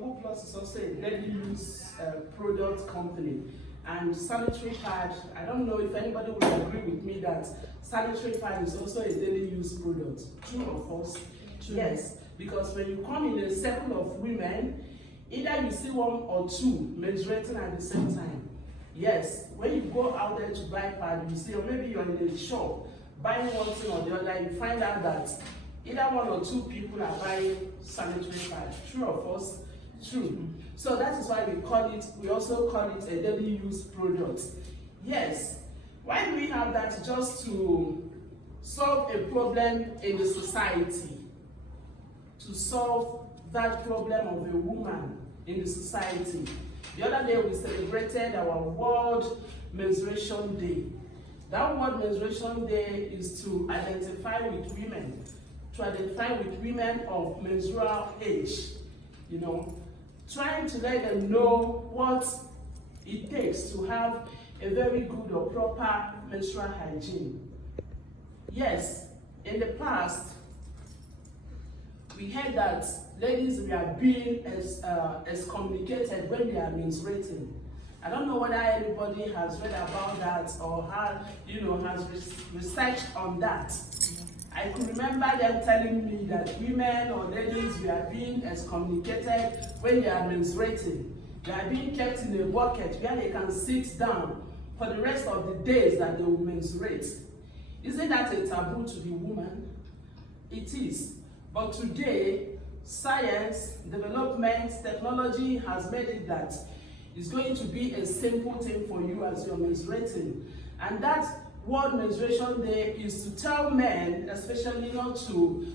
Double Plus is also a daily use product company. And sanitary pad, I don't know if anybody would agree with me that sanitary pad is also a daily use product. True or false? True. Yes, because when you come in a circle of women, either you see one or two menstruating at the same time. Yes, when you go out there to buy pad, you see, or maybe you're in a shop buying one thing or the other, you find out that either one or two people are buying sanitary pad. True or false? True. So that is why we also call it a daily use product. Yes. Why do we have that? Just to solve a problem in the society. To solve that problem of a woman in the society. The other day we celebrated our World Menstruation Day. That World Menstruation Day is to identify with women. To identify with women of menstrual age. You know, trying to let them know what it takes to have a very good or proper menstrual hygiene. Yes, in the past, we heard that ladies were being excommunicated when they are menstruating. I don't know whether anybody has read about that or has researched on that. I could remember them telling me that women or ladies were being excommunicated when they are menstruating. They are being kept in a bucket where they can sit down for the rest of the days that they will menstruate. Isn't that a taboo to the woman? It is. But today, science, development, technology has made it that it's going to be a simple thing for you as you're menstruating. And that World Menstruation Day is to tell men, especially not to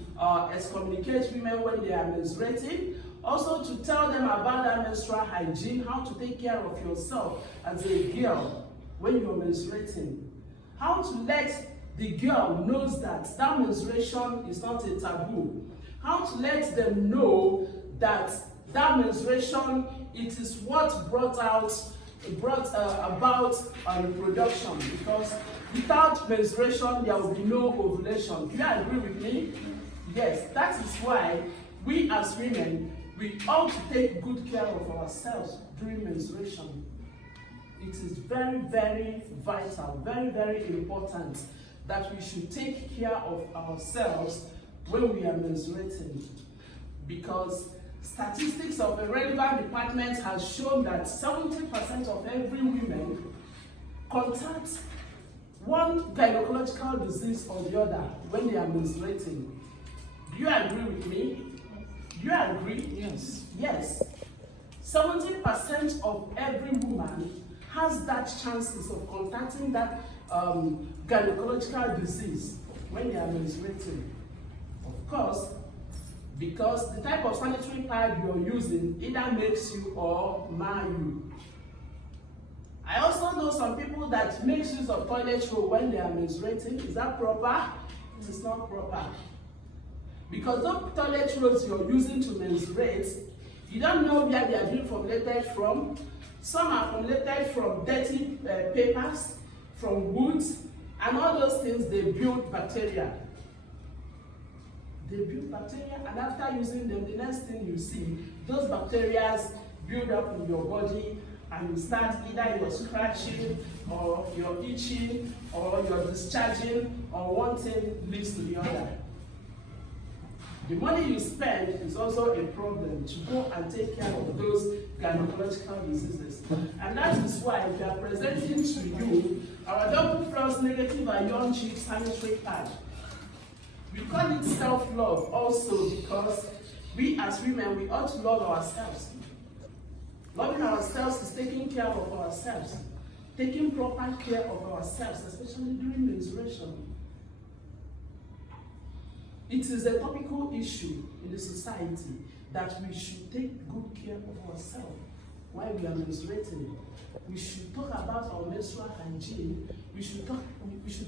excommunicate women when they are menstruating, also to tell them about that menstrual hygiene, how to take care of yourself as a girl when you're menstruating. How to let the girl knows that menstruation is not a taboo. How to let them know that menstruation, it is what brought about reproduction, because without menstruation there will be no ovulation. Do you agree with me? Yes, that is why we as women, we ought to take good care of ourselves during menstruation. It is very, very vital, very, very important that we should take care of ourselves when we are menstruating, because statistics of a relevant department has shown that 70% of every woman contacts one gynecological disease or the other when they are menstruating. Do you agree with me? Do you agree? Yes. Yes. 70% of every woman has that chances of contacting that gynecological disease when they are menstruating. Of course, because the type of sanitary pad you're using either makes you or mar you. I also know some people that make use of toilet roll when they are menstruating. Is that proper? It is not proper. Because those toilet rolls you're using to menstruate, you don't know where they are being formulated from. Some are formulated from dirty papers, from woods, and all those things, they build bacteria. They build bacteria, and after using them, the next thing you see, those bacteria build up in your body, and you start either you're scratching, or you're itching, or you're discharging, or one thing leads to the other. The money you spend is also a problem to go and take care of those gynecological diseases. And that is why we are presenting to you our Double Plus Negative Iron Cheap Sanitary Pad. We call it self-love also because we as women, we ought to love ourselves. Loving ourselves is taking care of ourselves, taking proper care of ourselves, especially during menstruation. It is a topical issue in the society that we should take good care of ourselves while we are menstruating. We should talk about our menstrual hygiene. We should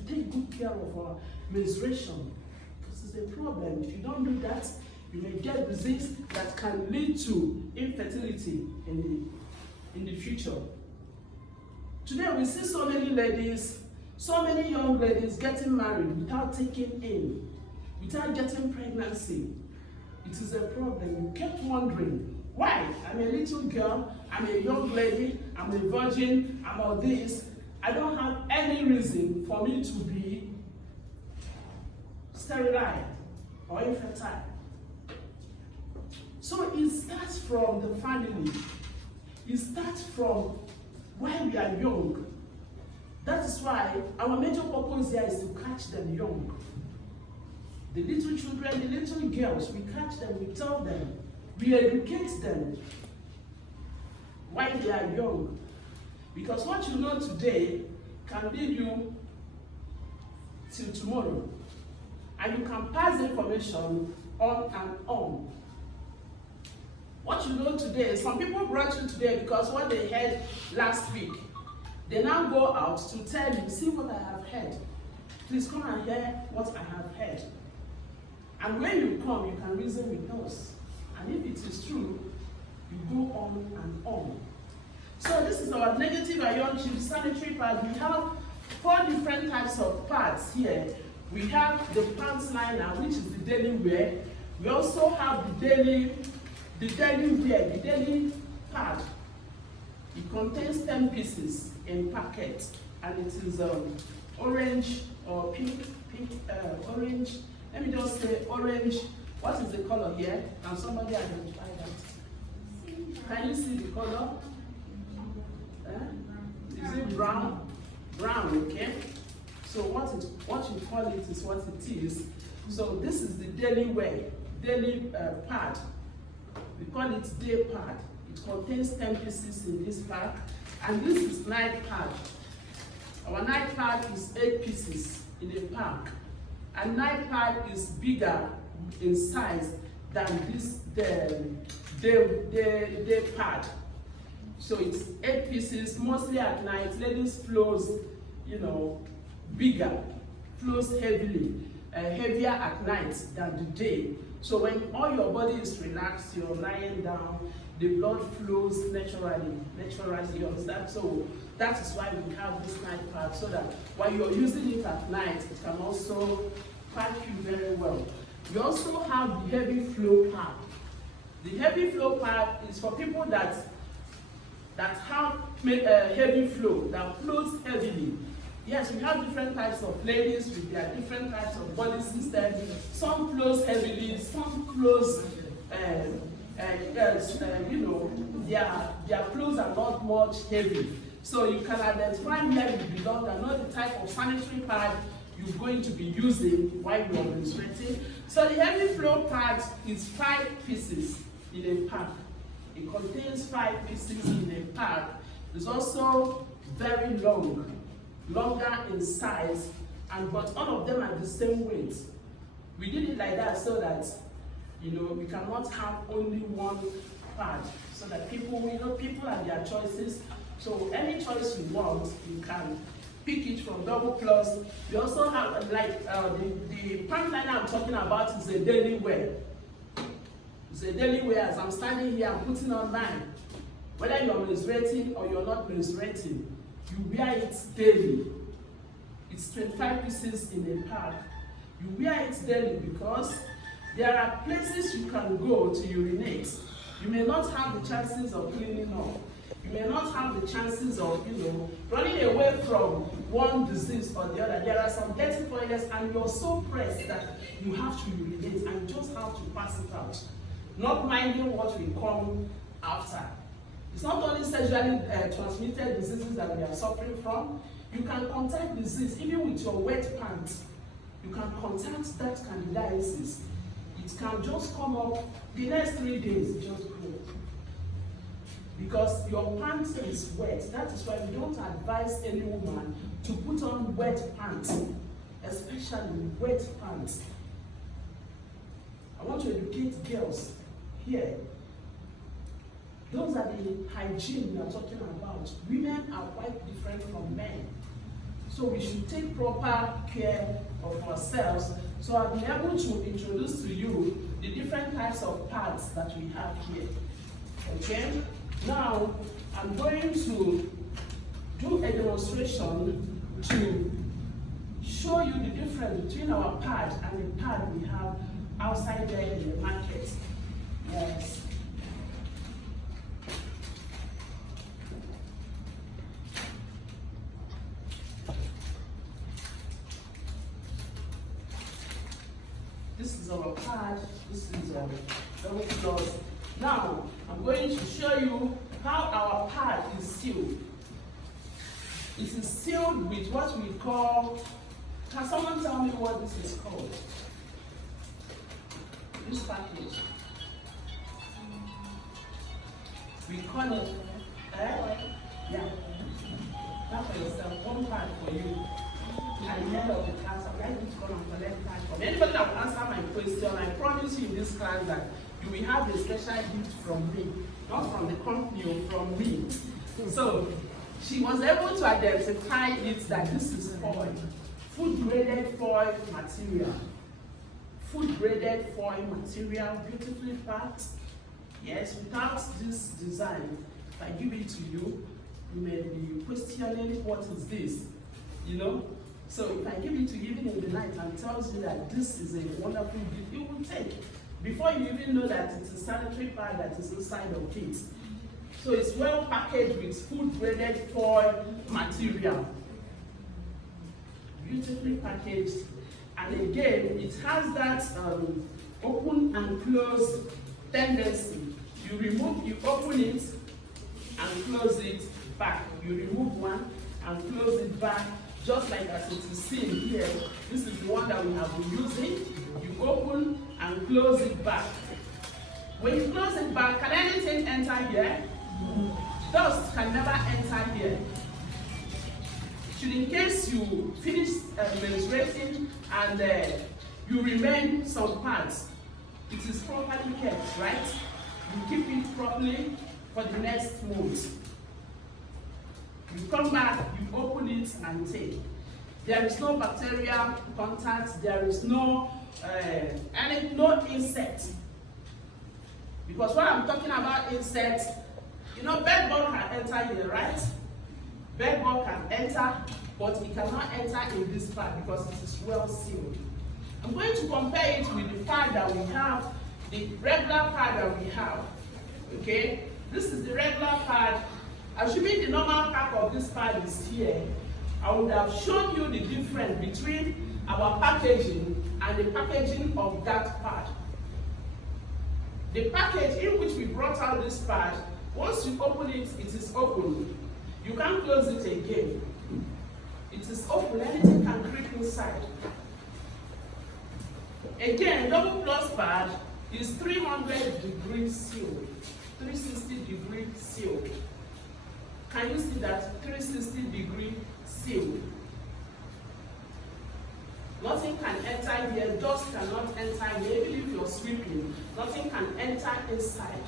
take good care of our menstruation. Because it's a problem. If you don't do that, you may get disease that can lead to infertility in the future. Today we see so many ladies, so many young ladies getting married without taking in, without getting pregnancy. It is a problem. You kept wondering why. And I'm a little girl, I'm a young lady, I'm a virgin, I'm all this. I don't have any reason for me to be sterile or infertile. So it starts from the family. It starts from when we are young. That is why our major purpose here is to catch them young. The little children, the little girls, we catch them, we tell them, we educate them while they are young. Because what you know today can lead you till tomorrow. And you can pass the information on and on. What you know today, some people brought you today because what they heard last week. They now go out to tell you, see what I have heard. Please come and hear what I have heard. And when you come, you can reason with us. And if it is true, you go on and on. So this is our negative ion chip sanitary pad. We have 4 different types of pads here. We have the pants liner, which is the daily wear. We also have the daily wear, the daily pad. It contains 10 pieces in packet, and it is orange or pink, orange. Let me just say orange. What is the color here? Can somebody identify that? Can you see the color? Is it brown? Brown, okay. So what you call it is what it is. So this is the daily wear, daily pad. We call it day pad. It contains 10 pieces in this pack. And this is night pad. Our night pad is 8 pieces in a pack. And night pad is bigger in size than this day pad. So it's 8 pieces, mostly at night. Ladies flows, bigger, flows heavily, heavier at night than the day. So when all your body is relaxed, you're lying down, the blood flows naturally, you understand? So that is why we have this night pad, so that while you're using it at night, it can also pack you very well. We also have the heavy flow pad. The heavy flow pad is for people that have heavy flow, that flows heavily. Yes, we have different types of ladies with their different types of body systems. Some flows heavily, some flows, their flows are not much heavy. So you can identify where you belong and know the type of sanitary pad you're going to be using while you're menstruating. So the heavy flow pad is 5 pieces in a pack. It contains 5 pieces in a pack. It's also very long. Longer in size, but all of them are the same weight. We did it like that so that we cannot have only one pad, so that people have their choices. So any choice you want, you can pick it from Double Plus. We also have the pant liner I'm talking about is a daily wear. It's a daily wear. As I'm standing here, I'm putting on mine. Whether you're menstruating or you're not menstruating, you wear it daily. It's 25 pieces in a pack. You wear it daily because there are places you can go to urinate. You may not have the chances of cleaning up. You may not have the chances of, running away from one disease or the other. There are some dirty toilets and you're so pressed that you have to urinate and you just have to pass it out, not minding what will come after. It's not only sexually transmitted diseases that we are suffering from. You can contact disease even with your wet pants. You can contact that candidiasis. It can just come up the next 3 days, just go. Because your pants is wet. That is why we don't advise any woman to put on wet pants, especially wet pants. I want to educate girls here. Those are the hygiene we are talking about. Women are quite different from men. So we should take proper care of ourselves. So I'll be able to introduce to you the different types of pads that we have here. Okay? Now, I'm going to do a demonstration to show you the difference between our pad and the pad we have outside there in the market. Yes. pad. This is double plus. Now, I'm going to show you how our pad is sealed. It is sealed with what we call, can someone tell me what this is called? This package. We call it, yeah. That's for yourself, one pad for you. At the end of the class, I'd like you to come and collect that from anybody that will answer my question. I promise you in this class that you will have a special gift from me, not from the company or from me. So she was able to identify it that this is foil, food graded foil material. Food graded foil material, beautifully packed. Yes, without this design, if I give it to you, you may be questioning what is this, you know? So if I give it to you even in the night and tells you that this is a wonderful gift, you will take. Before you even know that it's a sanitary pad that is inside of it. So it's well packaged with food graded foil material. Beautifully packaged. And again, it has that open and close tendency. You open it and close it back. You remove one and close it back, just like as it is seen here. This is the one that we have been using. You open and close it back. When you close it back, can anything enter here? Dust can never enter here. Should in case you finish menstruating and you remain some parts, it is properly kept, right? You keep it properly for the next month. You come back, you open it and take. There is no bacterial contact, there is no insect. Because when I'm talking about insects, you know, bed bug can enter here, right? Bed bug can enter, but it cannot enter in this pad because it is well sealed. I'm going to compare it with the pad that we have, the regular pad that we have. Okay? This is the regular pad. Assuming the normal pack of this pad is here, I would have shown you the difference between our packaging and the packaging of that pad. The package in which we brought out this pad, once you open it, it is open. You can't close it again. It is open, anything can creep inside. Again, double plus pad is 300 degrees sealed, 360 degree sealed. Can you see that 360 degree sealed? Nothing can enter here, dust cannot enter here, even if you're sweeping, nothing can enter inside.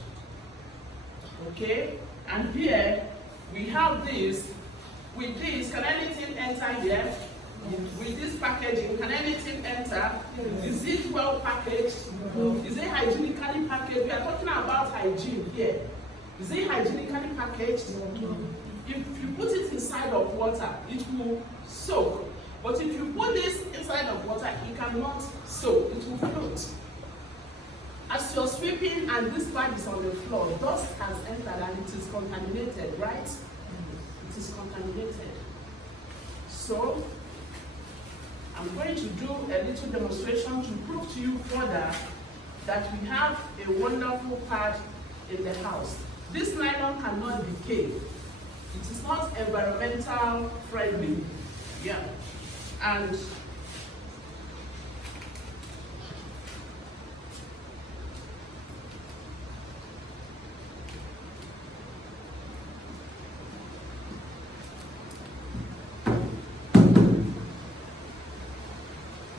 Okay? And here we have this. With this, can anything enter here? With this packaging, can anything enter? Is it well packaged? Is it hygienically packaged? We are talking about hygiene here. Is it hygienically packaged? If you put it inside of water, it will soak. But if you put this inside of water, it cannot soak, it will float. As you're sweeping and this bag is on the floor, dust has entered and it is contaminated, right? It is contaminated. So, I'm going to do a little demonstration to prove to you further that we have a wonderful pad in the house. This nylon cannot decay. It is not environmental friendly. Yeah. And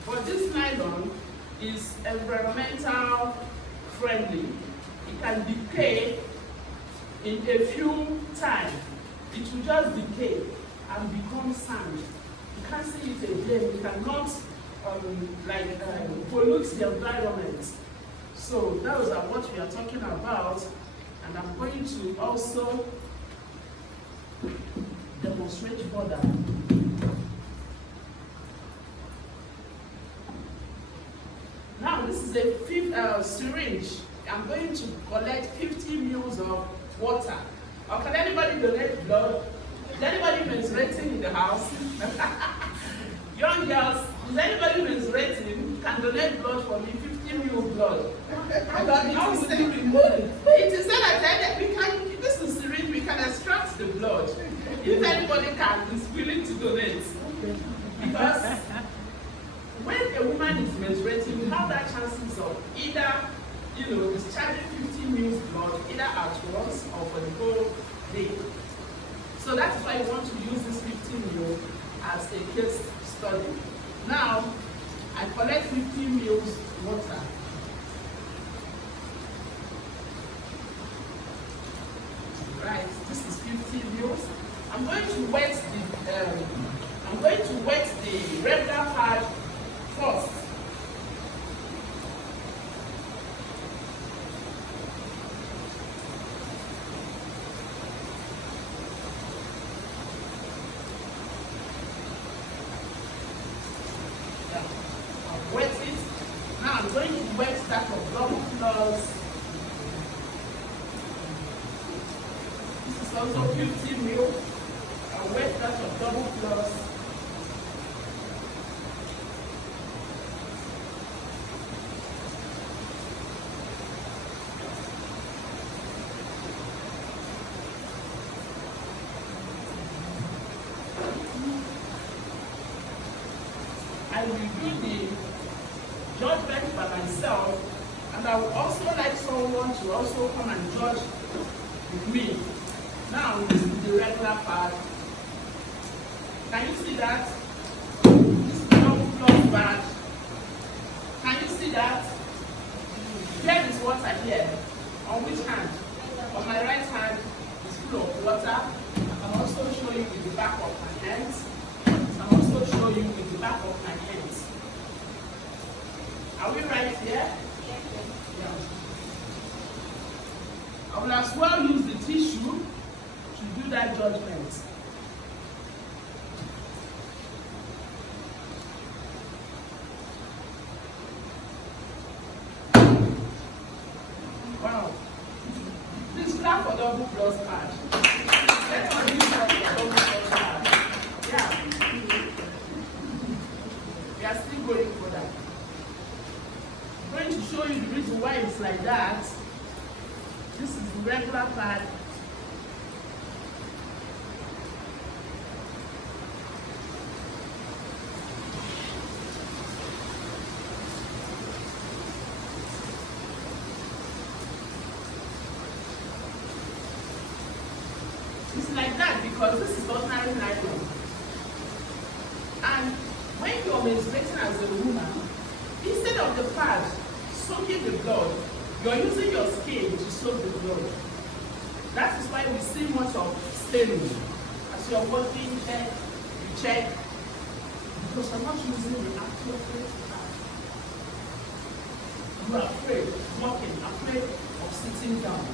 but this nylon is environmental friendly. It can decay in a few times. It will just decay and become sand. You can't see it again. You cannot pollute the environment. So those are what we are talking about, and I'm going to also demonstrate further. Now this is a fifth syringe. I'm going to collect 50 ml of water. Or can anybody donate blood? Is anybody menstruating in the house? Young girls, is anybody menstruating? Can donate blood for me, 50 ml no blood. Because it is removed. It is said that we can, this is syringe, we can extract the blood. If anybody is willing to donate. Because when a woman is menstruating, you have that chances of either, discharging 15 ml blood, either at once or for the whole day. So that is why you want to use this 15 ml as a case study. Now, I collect 15 ml water. Right, this is 15 ml. I'm going to wet the regular pad first. I'll wet it. Now I'm going to wet that of double plus. This is also 50 ml. I'll wet that of double plus. I will do the judgment by myself, and I would also like someone to also come and judge with me. Now, this is the regular part. Can you see that? This is double plus bag. Can you see that? There is water here. On which hand? On my right hand is full of water. I can also show you with the back of my hands. I can also show you with the back of my hands. Are we right here? Yeah. I will as well use the tissue to do that judgment. Wow. Please clap for double plus pad. Let's use that for double plus pad. Yeah. We are still going for that. I'm going to show you the reason why it's like that. This is the regular pad. It's like that because this is ordinary nylon. And when you're menstruating as a woman, instead of the pad soaking the blood, you're using your skin to soak the blood. That is why we see much of staining. As you're working here, you check, because you're not using the actual pad. You're afraid of walking, afraid of sitting down,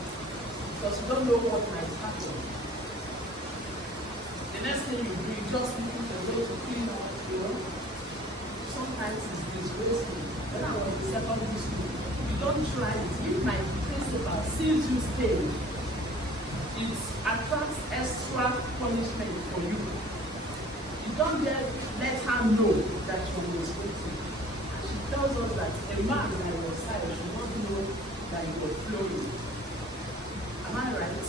because you don't know what might happen. The next thing you do, you just looking for a way to clean up, Sometimes it's disgraceful. When I was in secondary school, you don't try it. If my principal sees you stay, it attracts extra punishment for you. You don't let her know that you're menstruating. And she tells us that a man that was silent should not know that you were flowing. Am I right?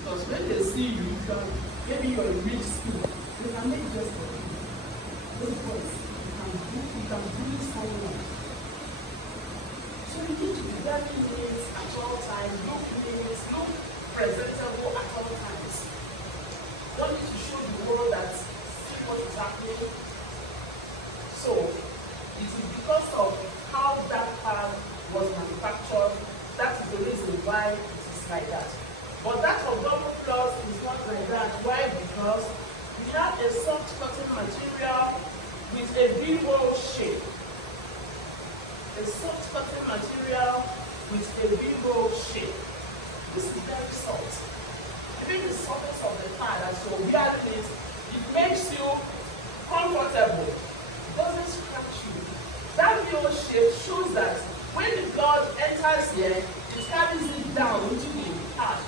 Because when they see you, maybe you're in rich school, they can make just for you. Those boys, you can bully someone. So you need to be very neat at all times, look neat, look presentable at all times. Don't need to show the world that see what is happening. So it is because of how that pad was manufactured, that is the reason why it is like that. But that of double plus is not like that. Why? Because we have a soft cotton material with a V-roll shape. A soft cotton material with a V-roll shape. This is very soft. Even the surface of the pad, as you're wearing it, it makes you comfortable. It doesn't scratch you. That V-roll shape shows that when the blood enters here, it carries it down into the pad.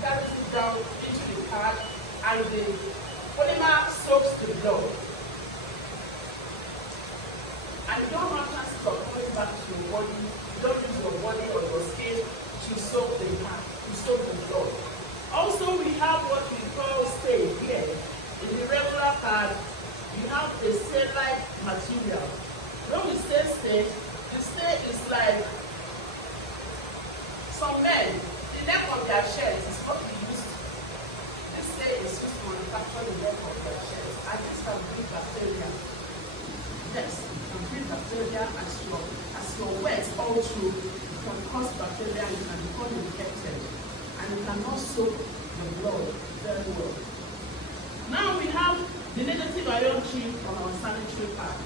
Carries it down into the pad, and the polymer soaks the blood. And you don't have chances of going back to your body their shells is what we use. This day is used to manufacture the web of their shells, and this can breed bacteria. Yes, it can breed bacteria as your wet all through. It can cause bacteria and you can become infected, and you cannot soak the blood very well. Now we have the negative ion chip on our sanitary pad.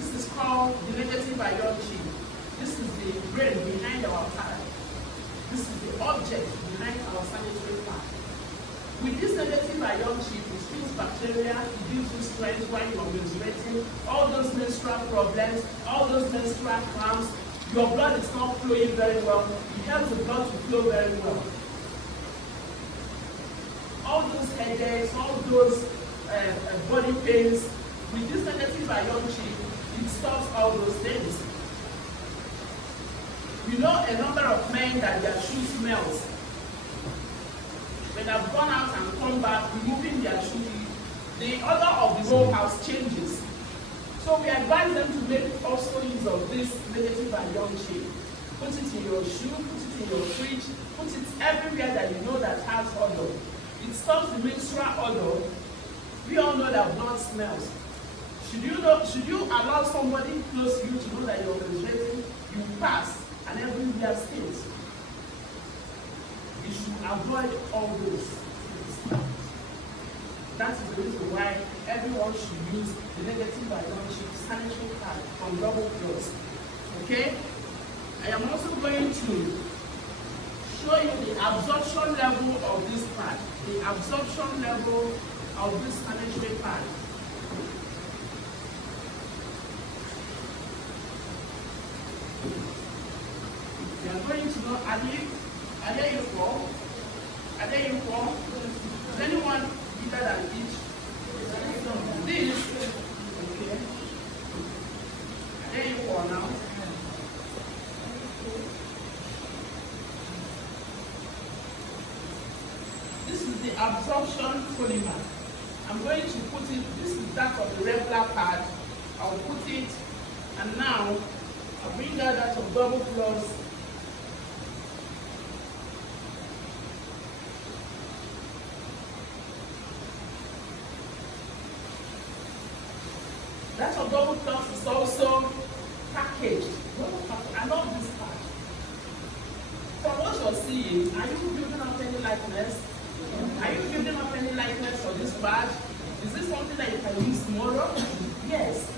This is called the negative ion chip. This is the brain behind our pad. This is the object behind our sanitary pad. With this negative ion chip, it kills bacteria, it gives you strength while you are menstruating, all those menstrual problems, all those menstrual cramps, your blood is not flowing very well, it helps the blood to flow very well. All those headaches, all those body pains, with this negative ion chip, it stops all those things. We know a number of men that their shoe smells. When they've gone out and come back, removing their shoe, the odor of the whole house changes. So we advise them to make also use of this negative ion chip. Put it in your shoe, put it in your fridge, put it everywhere that you know that has odor. It stops the menstrual odor. We all know that blood smells. Should you allow somebody close to you to know that you're menstruating, you pass and everywhere stinks. You should avoid all those things. That is the reason why everyone should use the negative ion chip sanitary pad from Double Plus. Okay? I am also going to show you the absorption level of this pad. The absorption level of this sanitary pad. We are going to know, are there equal? Are they equal? Is anyone bigger than each? This, okay. Are they equal now? This is the absorption polymer. I'm going to put it, this is that of the regular pad. I'll put it, and now I'll bring out that of Double Plus. That of Double Plus is also packaged. I love this part. From what you're seeing, are you building up any likeness? Are you building up any likeness for this badge? Is this something that you can use tomorrow? Yes.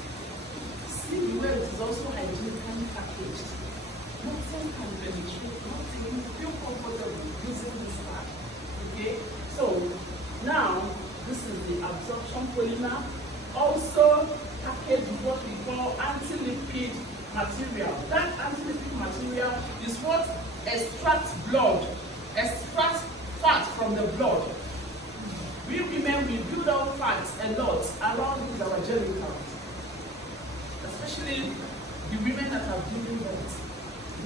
See the way it is also hygienically packaged. Nothing can penetrate, nothing. You feel comfortable using this badge. Okay? So, now, this is the absorption polymer. Also, packaged with what we call anti-lipid material. That anti-lipid material is what extracts blood, extracts fat from the blood. We women, we build up fats a lot around these our genitals, especially the women that are giving birth.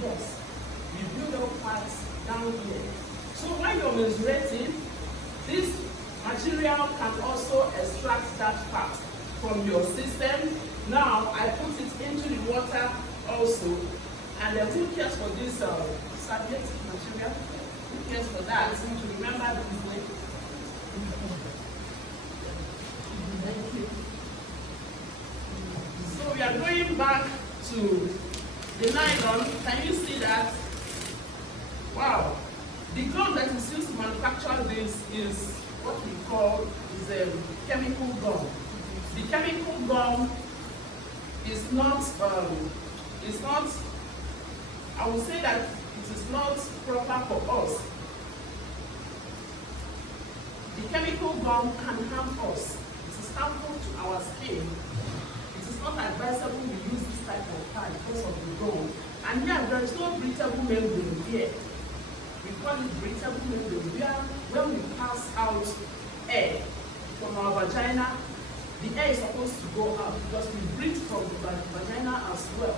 Yes, we build up fats down here. So when you're menstruating, this material can also extract that fat from your system. Now I put it into the water also, and then who cares for this serviette material? Who cares for that? To remember this way. So we are going back to the nylon. Can you see that? Wow. The gum that is used to manufacture this is what we call chemical gum. The chemical gum is not, I would say that it is not proper for us. The chemical gum can harm us. It is harmful to our skin. It is not advisable we use this type of pad because of the gum. And here, there is no breathable membrane here. We call it breathable membrane. When we pass out air from our vagina, the air is supposed to go out because we breathe from the vagina as well.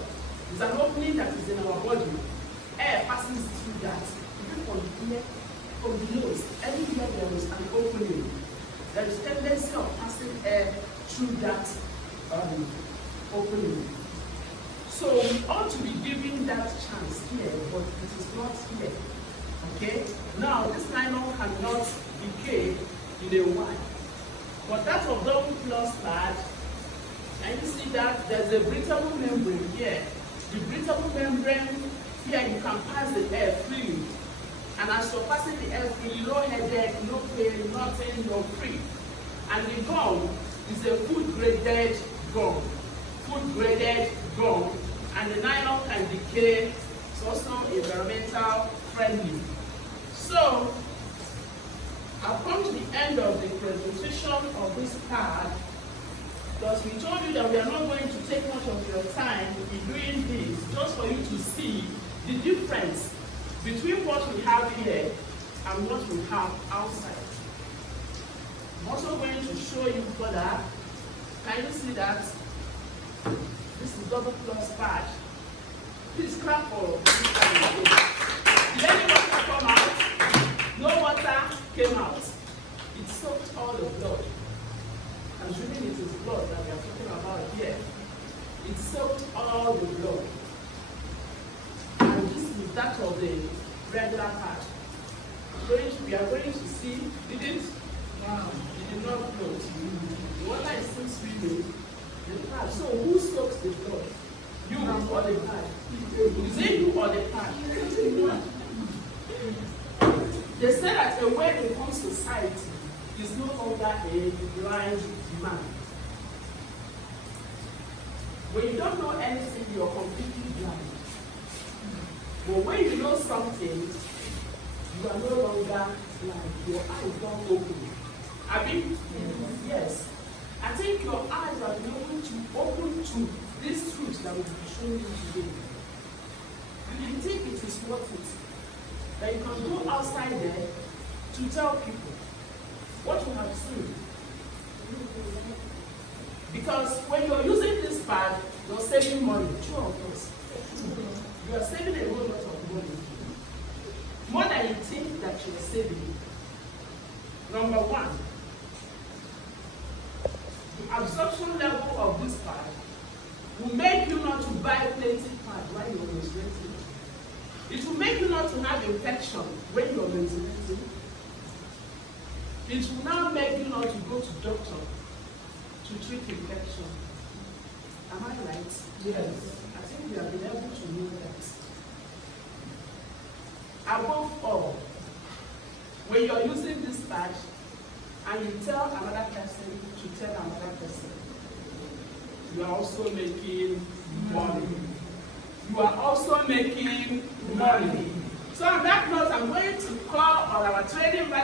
It's an opening that is in our body. Air passes through that. Even from here, from the nose, anywhere there is an opening, there is tendency of passing air through that opening. So we ought to be giving that chance here, but it is not here. Okay? Now, this nylon cannot decay in a while. But that of double plus pad, and you see that there's a breathable membrane here. The breathable membrane here, you can pass the air freely. And as you're passing the air freely, no headache, no pain, nothing, you're free. And the gum is a food-graded gum. Food-graded gum. And the nylon can decay. It's also environmental friendly. So, I've come to the end of the presentation of this pad, because we told you that we are not going to take much of your time in doing this, just for you to see the difference between what we have here and what we have outside. I'm also going to show you further. Can you see that? This is double plus pad. Please clap for this pad. Did any water come out? No water came out. It soaked all the blood. I'm assuming it is blood that we are talking about here. It soaked all the blood. And this is that of the regular pad. We are going to see, didn't? Wow, it did not float. The water is still swimming. The pad. So who soaks the blood? You or the pad? Is it you or the pad? They say that a well-informed society is no longer a blind man. When you don't know anything, you are completely blind. But when you know something, you are no longer blind. Your eyes don't open. Abi? Yes. I think your eyes are able to open to this truth that will be shown you today. And I think it is worth it. That you can go outside there to tell people what you have seen. Because when you're using this pad, you're saving money. True of course. You are saving a whole lot of money. More than you think that you're saving. Number one, the absorption level of this pad will make you not to buy plenty pad while you're menstruating. It will make you not to have infection when you're menstruating. It will now make you not to go to doctor to treat infection. Am I right? Yes. I think we have been able to know that. Above all, when you're using this pad and you tell another person to tell another person, you are also making money. You are also making money. So on that note, I'm going to call on our trading manager.